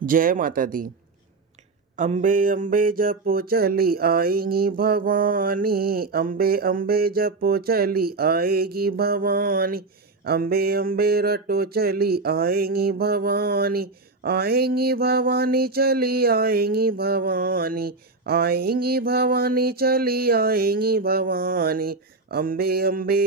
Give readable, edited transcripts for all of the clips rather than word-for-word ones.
जय माता दी। अम्बे अम्बे जपो चली आएगी भवानी, अम्बे अम्बे जपो चली आएगी भवानी, अम्बे अम्बे रटो चली आएगी भवानी, आएंगी भवानी चली आएंगी भवानी, आएंगी भवानी चली आएंगी भवानी। अम्बे अम्बे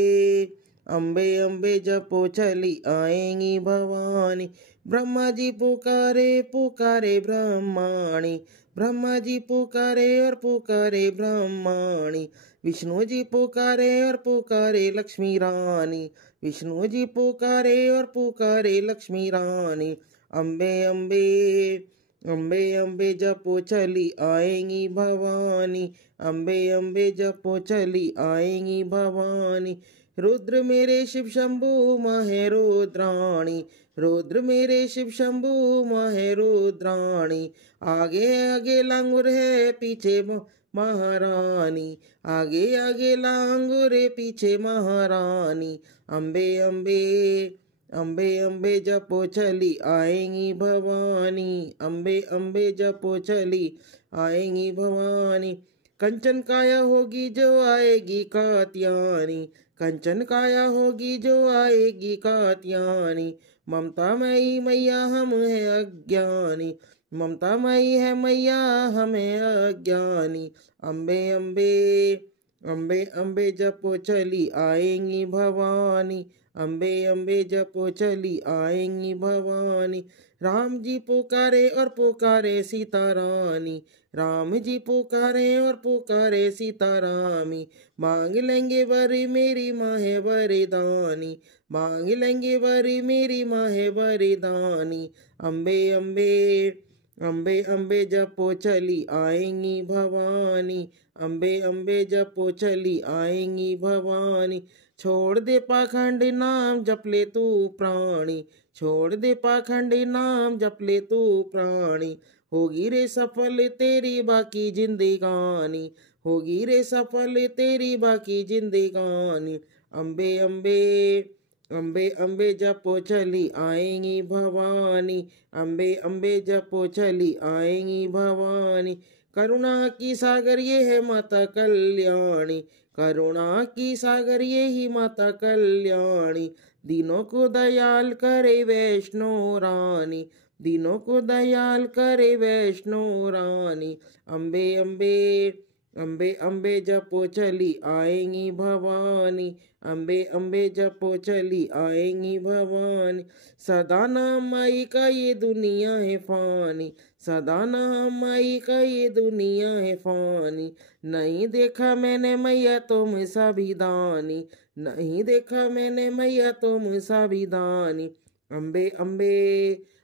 अम्बे अम्बे जपो चली आएंगी भवानी। ब्रह्मा जी पुकारे पुकारे ब्रह्माणी, ब्रह्मा जी पुकारे और पुकारे ब्रह्माणी, विष्णु जी पुकारे और पुकारे लक्ष्मी रानी, विष्णु जी पुकारे और पुकारे लक्ष्मी रानी। अम्बे अम्बे अम्बे अम्बे जपो चली आएंगी भवानी, अम्बे अम्बे जपो चली आएंगी भवानी। रुद्र मेरे शिव शंभु माहे रुद्राणी, रुद्र मेरे शिव शंभु माहे रुद्राणी, आगे आगे लांगुर है पीछे महारानी, आगे आगे लांगुर है पीछे महारानी। अम्बे अम्बे अम्बे अम्बे जपो चली आएंगी भवानी, अम्बे अम्बे जपो चली आएंगी भवानी। कंचन काया होगी जो आएगी कात्यायनी, कंचन काया होगी जो आएगी कात्यायनी। ममता मई मैया हम है अज्ञानी, ममता मई है मैया हमें अज्ञानी। अम्बे अम्बे अम्बे अम्बे जपो चली आएंगी भवानी, अम्बे अम्बे जपो चली आएंगी भवानी। राम जी पुकारे और पुकारे सीता रानी, राम जी पुकारे और पुकारे सीता रामी, मांग लेंगे वरी मेरी माँ है वरदानी, मांग लेंगे वरी मेरी माँ है वरदानी। अम्बे अम्बे अम्बे अम्बे जपो चली आएंगी भवानी, अम्बे अम्बे जपो चली आएंगी भवानी। छोड़ दे पाखंड नाम जप ले तू प्राणी, छोड़ दे पाखंड नाम जप ले तू प्राणी, होगी रे सफल तेरी बाकी जिंदगानी, होगी रे सफल तेरी बाकी जिंदगानी। अम्बे अम्बे अम्बे अम्बे जपो चली आएंगी भवानी, अम्बे अम्बे जपो चली आएंगी भवानी। करुणा की सागर ये है माता कल्याणी, करुणा की सागर ये ही माता कल्याणी। दिनों को दयाल करे वैष्णो रानी, दिनों को दयाल करे वैष्णो रानी। अम्बे अम्बे अम्बे अम्बे जपो चली आएंगी भवानी, अम्बे अम्बे जपो चली आएंगी भवानी। सदा नाम माई का ये दुनिया है फानी, सदा नाम माई का ये दुनिया है फानी। नहीं देखा मैंने मैया तुम साबिदानी, नहीं देखा मैंने मैया तुम साबिदानी। अम्बे अम्बे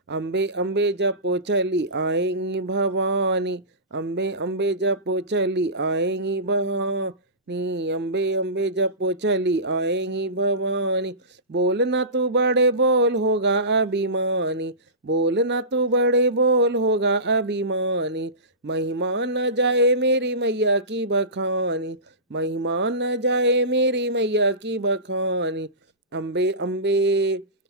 अम्बे अम्बे जपो चली आएंगी भवानी, अम्बे अम्बे जपो चली आएंगी भवानी, अम्बे अम्बे जपो चली आएंगी भवानी। बोलना तू बड़े बोल होगा अभिमानी, बोलना तू बड़े बोल होगा अभिमानी। महिमा न जाए मेरी मैया की बखानी, महिमा न जाए मेरी मैया की बखानी। अम्बे अम्बे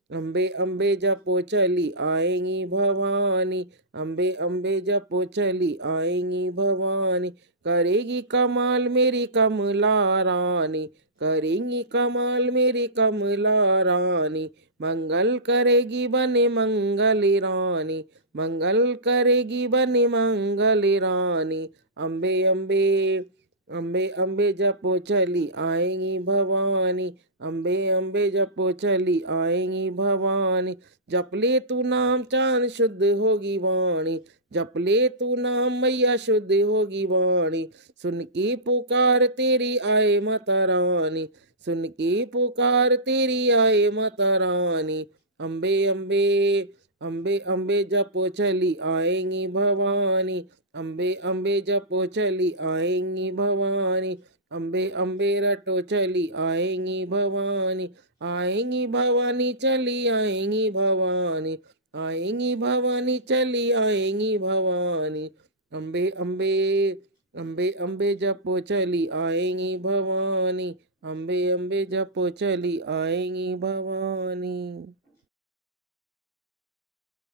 अम्बे अम्बे जपो चली आएंगी भवानी, अम्बे अम्बे जपो चली आएंगी भवानी। करेगी कमाल मेरी कमला रानी, करेंगी कमाल मेरी कमला रानी। मंगल करेगी बने मंगल रानी, मंगल करेगी बने मंगल रानी। अम्बे अम्बे अम्बे अम्बे जपो चली आएंगी भवानी, अम्बे अम्बे जपो चली आएंगी भवानी। जप ले तू नाम चांद शुद्ध होगी वाणी, जप ले तू नाम मैया शुद्ध होगी वाणी। सुन की पुकार तेरी आए माता रानी, सुन की पुकार तेरी आए माता रानी। अम्बे अम्बे अम्बे अम्बे जपो चली आएंगी भवानी, अम्बे अम्बे जपो चली आएंगी भवानी। अम्बे अम्बे रटो चली आएंगी भवानी, आएंगी भवानी चली आएंगी भवानी, आएंगी भवानी चली आएंगी भवानी। अम्बे अम्बे अम्बे अम्बे जपो चली आएंगी भवानी, अम्बे अम्बे जपो चली आएंगी भवानी।